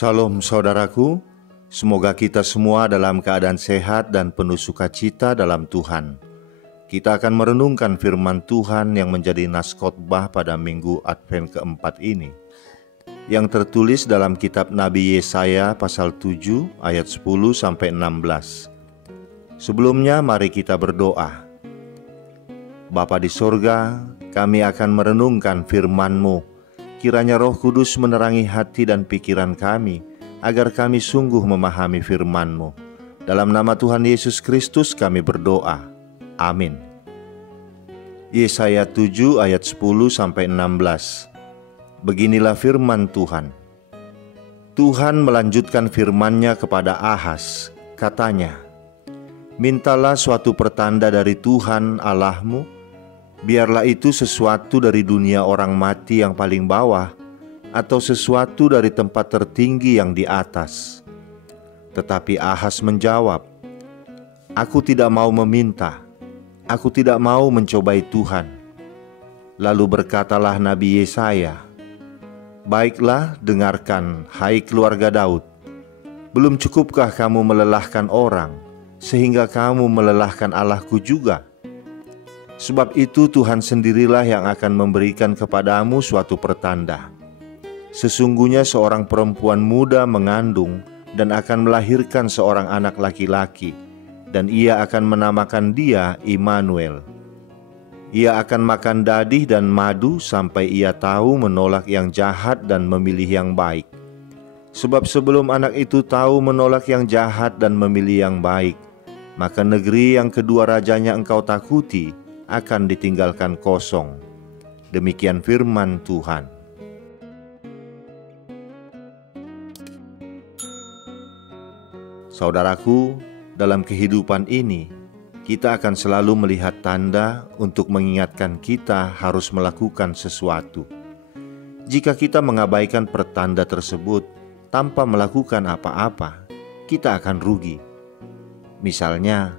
Salam saudaraku, semoga kita semua dalam keadaan sehat dan penuh sukacita dalam Tuhan. Kita akan merenungkan firman Tuhan yang menjadi nas khotbah pada minggu Advent keempat ini, yang tertulis dalam kitab Nabi Yesaya pasal 7 ayat 10-16. Sebelumnya mari kita berdoa. Bapa di sorga, kami akan merenungkan firman-Mu. Kiranya Roh Kudus menerangi hati dan pikiran kami, agar kami sungguh memahami firman-Mu. Dalam nama Tuhan Yesus Kristus kami berdoa. Amin. Yesaya 7 ayat 10-16. Beginilah firman Tuhan. Tuhan melanjutkan firman-Nya kepada Ahaz, katanya, mintalah suatu pertanda dari Tuhan Allahmu. Biarlah itu sesuatu dari dunia orang mati yang paling bawah, atau sesuatu dari tempat tertinggi yang di atas. Tetapi Ahaz menjawab, aku tidak mau meminta, aku tidak mau mencobai Tuhan. Lalu berkatalah Nabi Yesaya, baiklah, dengarkan, hai keluarga Daud. Belum cukupkah kamu melelahkan orang, sehingga kamu melelahkan Allahku juga? Sebab itu Tuhan sendirilah yang akan memberikan kepadamu suatu pertanda. Sesungguhnya seorang perempuan muda mengandung dan akan melahirkan seorang anak laki-laki, dan ia akan menamakan dia Immanuel. Ia akan makan dadih dan madu sampai ia tahu menolak yang jahat dan memilih yang baik. Sebab sebelum anak itu tahu menolak yang jahat dan memilih yang baik, maka negeri yang kedua rajanya engkau takuti akan ditinggalkan kosong. Demikian firman Tuhan. Saudaraku, dalam kehidupan ini, kita akan selalu melihat tanda untuk mengingatkan kita harus melakukan sesuatu. Jika kita mengabaikan pertanda tersebut tanpa melakukan apa-apa, kita akan rugi. Misalnya,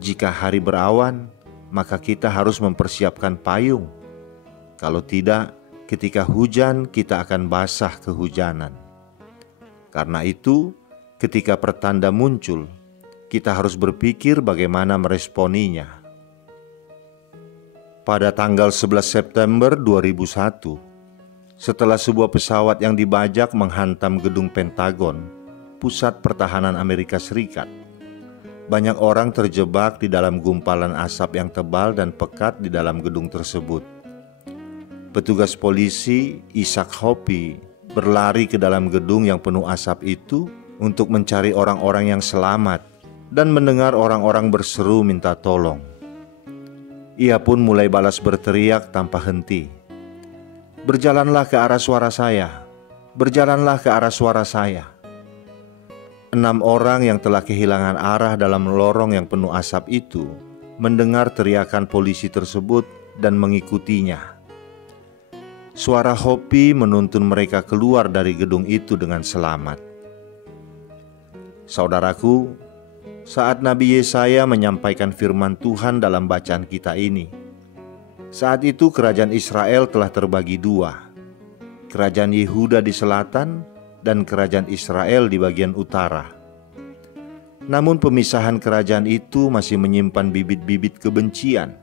jika hari berawan, maka kita harus mempersiapkan payung. Kalau tidak, ketika hujan kita akan basah kehujanan. Karena itu, ketika pertanda muncul, kita harus berpikir bagaimana meresponinya. Pada tanggal 11 September 2001, setelah sebuah pesawat yang dibajak menghantam gedung Pentagon, pusat pertahanan Amerika Serikat, banyak orang terjebak di dalam gumpalan asap yang tebal dan pekat di dalam gedung tersebut. Petugas polisi Isaac Hoppe berlari ke dalam gedung yang penuh asap itu untuk mencari orang-orang yang selamat dan mendengar orang-orang berseru minta tolong. Ia pun mulai balas berteriak tanpa henti. Berjalanlah ke arah suara saya, berjalanlah ke arah suara saya. 6 orang yang telah kehilangan arah dalam lorong yang penuh asap itu mendengar teriakan polisi tersebut dan mengikutinya. Suara Hoppe menuntun mereka keluar dari gedung itu dengan selamat. Saudaraku, saat Nabi Yesaya menyampaikan firman Tuhan dalam bacaan kita ini, saat itu kerajaan Israel telah terbagi dua, kerajaan Yehuda di selatan dan kerajaan Israel di bagian utara. Namun pemisahan kerajaan itu masih menyimpan bibit-bibit kebencian.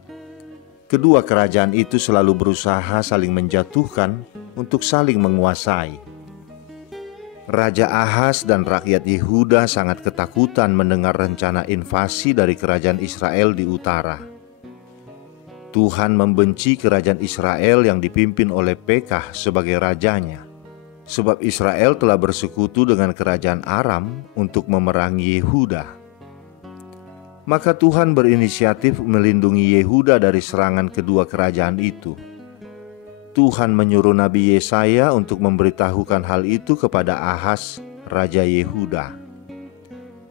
Kedua kerajaan itu selalu berusaha saling menjatuhkan untuk saling menguasai. Raja Ahaz dan rakyat Yehuda sangat ketakutan mendengar rencana invasi dari kerajaan Israel di utara. Tuhan membenci kerajaan Israel yang dipimpin oleh Pekah sebagai rajanya, sebab Israel telah bersekutu dengan kerajaan Aram untuk memerangi Yehuda. Maka Tuhan berinisiatif melindungi Yehuda dari serangan kedua kerajaan itu. Tuhan menyuruh Nabi Yesaya untuk memberitahukan hal itu kepada Ahaz, Raja Yehuda.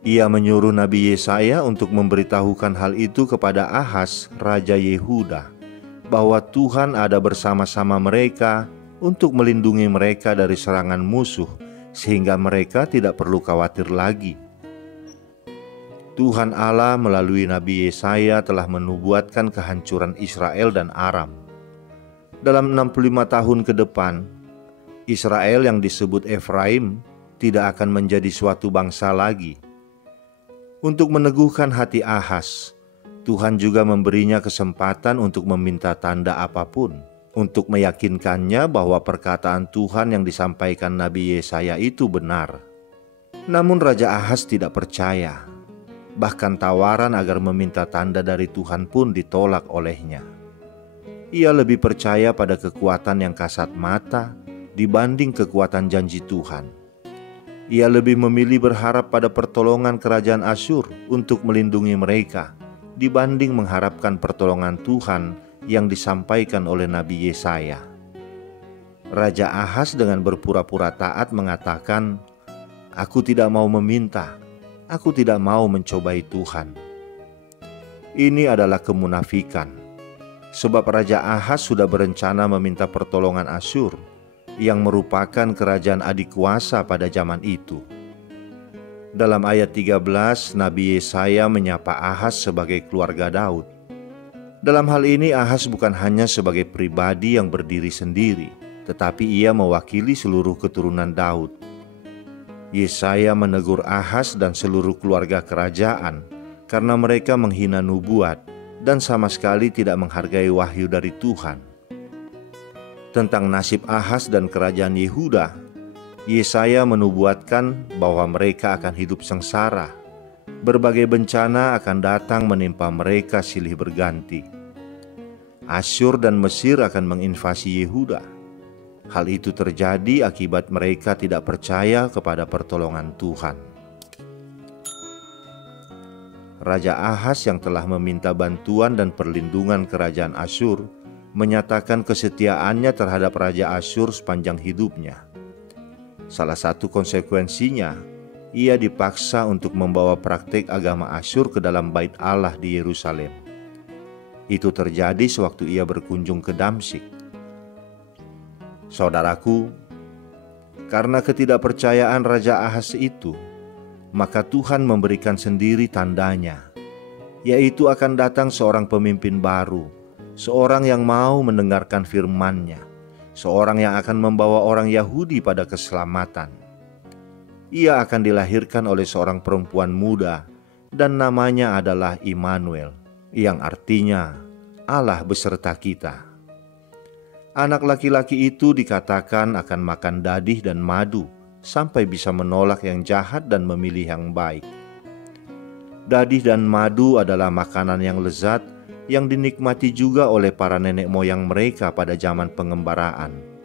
Ia menyuruh Nabi Yesaya untuk memberitahukan hal itu kepada Ahaz, Raja Yehuda, bahwa Tuhan ada bersama-sama mereka untuk melindungi mereka dari serangan musuh, sehingga mereka tidak perlu khawatir lagi. Tuhan Allah melalui Nabi Yesaya telah menubuatkan kehancuran Israel dan Aram. Dalam 65 tahun ke depan, Israel yang disebut Efraim tidak akan menjadi suatu bangsa lagi. Untuk meneguhkan hati Ahaz, Tuhan juga memberinya kesempatan untuk meminta tanda apapun, untuk meyakinkannya bahwa perkataan Tuhan yang disampaikan Nabi Yesaya itu benar. Namun Raja Ahaz tidak percaya. Bahkan tawaran agar meminta tanda dari Tuhan pun ditolak olehnya. Ia lebih percaya pada kekuatan yang kasat mata dibanding kekuatan janji Tuhan. Ia lebih memilih berharap pada pertolongan kerajaan Asyur untuk melindungi mereka dibanding mengharapkan pertolongan Tuhan yang disampaikan oleh Nabi Yesaya. Raja Ahaz dengan berpura-pura taat mengatakan, "Aku tidak mau meminta, aku tidak mau mencobai Tuhan." Ini adalah kemunafikan, sebab Raja Ahaz sudah berencana meminta pertolongan Asyur yang merupakan kerajaan adik kuasa pada zaman itu. Dalam ayat 13, Nabi Yesaya menyapa Ahaz sebagai keluarga Daud. Dalam hal ini Ahaz bukan hanya sebagai pribadi yang berdiri sendiri, tetapi ia mewakili seluruh keturunan Daud. Yesaya menegur Ahaz dan seluruh keluarga kerajaan karena mereka menghina nubuat dan sama sekali tidak menghargai wahyu dari Tuhan. Tentang nasib Ahaz dan kerajaan Yehuda, Yesaya menubuatkan bahwa mereka akan hidup sengsara. Berbagai bencana akan datang menimpa mereka silih berganti. Asyur dan Mesir akan menginvasi Yehuda. Hal itu terjadi akibat mereka tidak percaya kepada pertolongan Tuhan. Raja Ahaz yang telah meminta bantuan dan perlindungan kerajaan Asyur menyatakan kesetiaannya terhadap Raja Asyur sepanjang hidupnya. Salah satu konsekuensinya, ia dipaksa untuk membawa praktik agama Asyur ke dalam bait Allah di Yerusalem. Itu terjadi sewaktu ia berkunjung ke Damsyik. Saudaraku, karena ketidakpercayaan Raja Ahaz itu, maka Tuhan memberikan sendiri tandanya, yaitu akan datang seorang pemimpin baru, seorang yang mau mendengarkan firman-Nya, seorang yang akan membawa orang Yahudi pada keselamatan. Ia akan dilahirkan oleh seorang perempuan muda dan namanya adalah Immanuel, yang artinya Allah beserta kita. Anak laki-laki itu dikatakan akan makan dadih dan madu sampai bisa menolak yang jahat dan memilih yang baik. Dadih dan madu adalah makanan yang lezat yang dinikmati juga oleh para nenek moyang mereka pada zaman pengembaraan.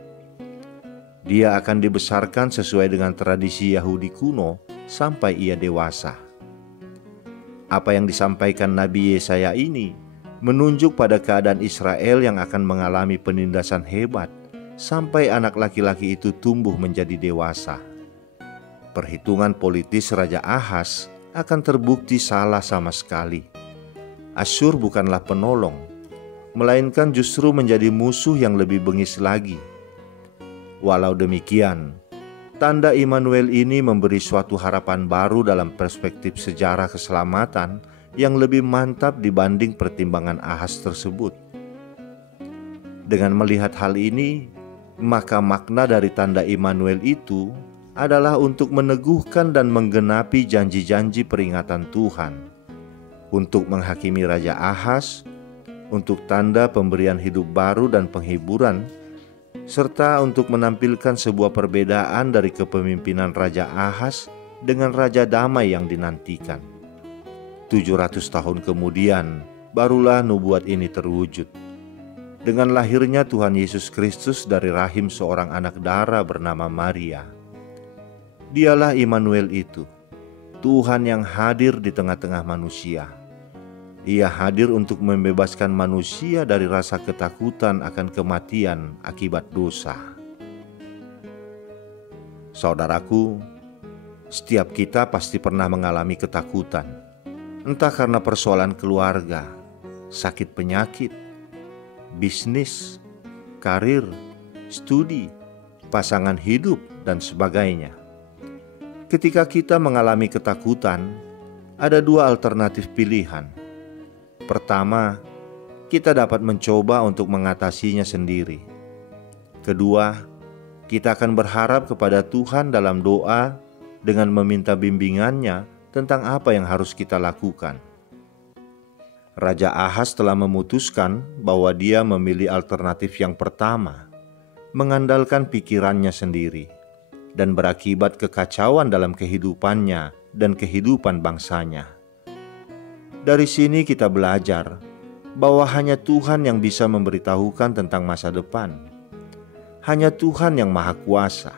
Dia akan dibesarkan sesuai dengan tradisi Yahudi kuno sampai ia dewasa. Apa yang disampaikan Nabi Yesaya ini menunjuk pada keadaan Israel yang akan mengalami penindasan hebat sampai anak laki-laki itu tumbuh menjadi dewasa. Perhitungan politis Raja Ahaz akan terbukti salah sama sekali. Asyur bukanlah penolong, melainkan justru menjadi musuh yang lebih bengis lagi. Walau demikian, tanda Immanuel ini memberi suatu harapan baru dalam perspektif sejarah keselamatan yang lebih mantap dibanding pertimbangan Ahaz tersebut. Dengan melihat hal ini, maka makna dari tanda Immanuel itu adalah untuk meneguhkan dan menggenapi janji-janji peringatan Tuhan, untuk menghakimi Raja Ahaz, untuk tanda pemberian hidup baru dan penghiburan, serta untuk menampilkan sebuah perbedaan dari kepemimpinan Raja Ahaz dengan Raja Damai yang dinantikan. 700 tahun kemudian, barulah nubuat ini terwujud. Dengan lahirnya Tuhan Yesus Kristus dari rahim seorang anak dara bernama Maria. Dialah Immanuel itu, Tuhan yang hadir di tengah-tengah manusia. Ia hadir untuk membebaskan manusia dari rasa ketakutan akan kematian akibat dosa. Saudaraku, setiap kita pasti pernah mengalami ketakutan, entah karena persoalan keluarga, sakit penyakit, bisnis, karir, studi, pasangan hidup, dan sebagainya. Ketika kita mengalami ketakutan, ada dua alternatif pilihan. Pertama, kita dapat mencoba untuk mengatasinya sendiri. Kedua, kita akan berharap kepada Tuhan dalam doa dengan meminta bimbingannya tentang apa yang harus kita lakukan. Raja Ahaz telah memutuskan bahwa dia memilih alternatif yang pertama, mengandalkan pikirannya sendiri, dan berakibat kekacauan dalam kehidupannya dan kehidupan bangsanya. Dari sini kita belajar bahwa hanya Tuhan yang bisa memberitahukan tentang masa depan. Hanya Tuhan yang Maha Kuasa.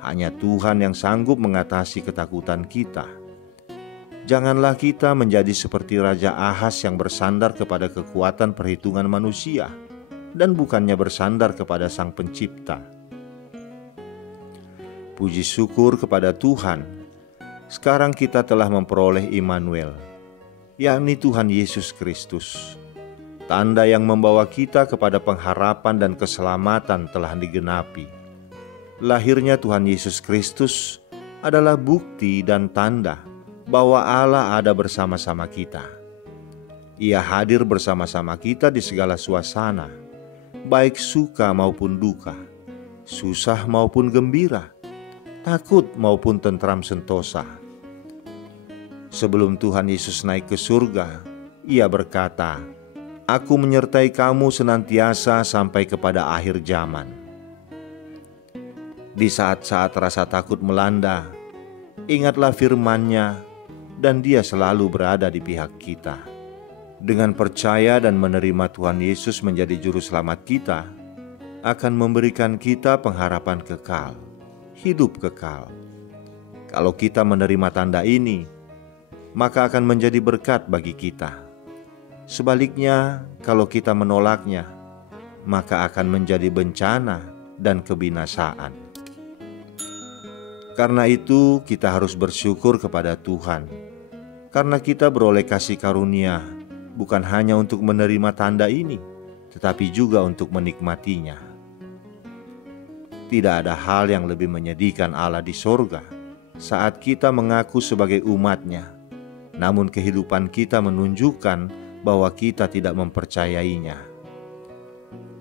Hanya Tuhan yang sanggup mengatasi ketakutan kita. Janganlah kita menjadi seperti Raja Ahaz yang bersandar kepada kekuatan perhitungan manusia dan bukannya bersandar kepada Sang Pencipta. Puji syukur kepada Tuhan, sekarang kita telah memperoleh Immanuel, yakni Tuhan Yesus Kristus. Tanda yang membawa kita kepada pengharapan dan keselamatan telah digenapi. Lahirnya Tuhan Yesus Kristus adalah bukti dan tanda bahwa Allah ada bersama-sama kita. Ia hadir bersama-sama kita di segala suasana, baik suka maupun duka, susah maupun gembira, takut maupun tentram sentosa. Sebelum Tuhan Yesus naik ke surga, Ia berkata, "Aku menyertai kamu senantiasa sampai kepada akhir zaman." Di saat-saat rasa takut melanda, ingatlah firman-Nya dan Dia selalu berada di pihak kita. Dengan percaya dan menerima Tuhan Yesus menjadi juru selamat kita, akan memberikan kita pengharapan kekal, hidup kekal. Kalau kita menerima tanda ini, maka akan menjadi berkat bagi kita. Sebaliknya, kalau kita menolaknya, maka akan menjadi bencana dan kebinasaan. Karena itu, kita harus bersyukur kepada Tuhan, karena kita beroleh kasih karunia, bukan hanya untuk menerima tanda ini, tetapi juga untuk menikmatinya. Tidak ada hal yang lebih menyedihkan Allah di sorga saat kita mengaku sebagai umat-Nya, namun kehidupan kita menunjukkan bahwa kita tidak mempercayainya.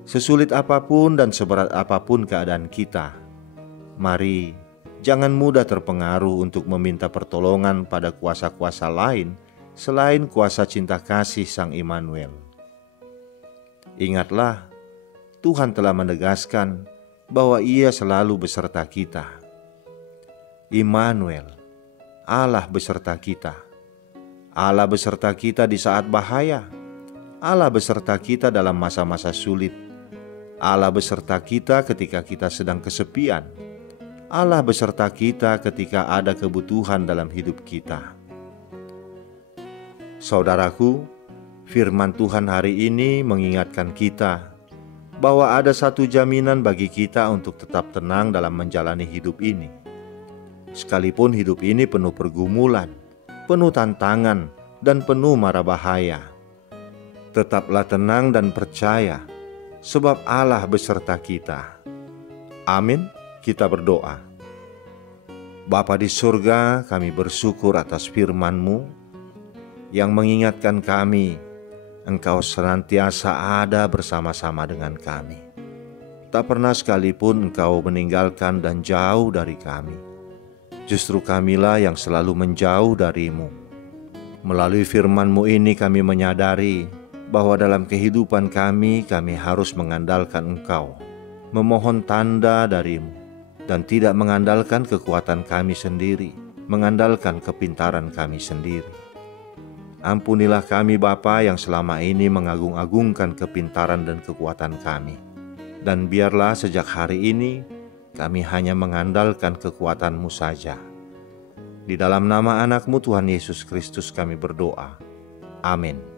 Sesulit apapun dan seberat apapun keadaan kita, mari jangan mudah terpengaruh untuk meminta pertolongan pada kuasa-kuasa lain selain kuasa cinta kasih Sang Immanuel. Ingatlah, Tuhan telah menegaskan bahwa Ia selalu beserta kita. Immanuel, Allah beserta kita. Allah beserta kita di saat bahaya. Allah beserta kita dalam masa-masa sulit. Allah beserta kita ketika kita sedang kesepian. Allah beserta kita ketika ada kebutuhan dalam hidup kita. Saudaraku, firman Tuhan hari ini mengingatkan kita bahwa ada satu jaminan bagi kita untuk tetap tenang dalam menjalani hidup ini. Sekalipun hidup ini penuh pergumulan, penuh tantangan, dan penuh mara bahaya, tetaplah tenang dan percaya, sebab Allah beserta kita. Amin. Kita berdoa. Bapa di surga, kami bersyukur atas firman-Mu yang mengingatkan kami, Engkau senantiasa ada bersama-sama dengan kami. Tak pernah sekalipun Engkau meninggalkan dan jauh dari kami. Justru kamilah yang selalu menjauh dari-Mu. Melalui firman-Mu ini kami menyadari bahwa dalam kehidupan kami harus mengandalkan Engkau, memohon tanda dari-Mu, dan tidak mengandalkan kekuatan kami sendiri, mengandalkan kepintaran kami sendiri. Ampunilah kami Bapa yang selama ini mengagung-agungkan kepintaran dan kekuatan kami. Dan biarlah sejak hari ini kami hanya mengandalkan kekuatan-Mu saja. Di dalam nama anak-Mu Tuhan Yesus Kristus kami berdoa. Amin.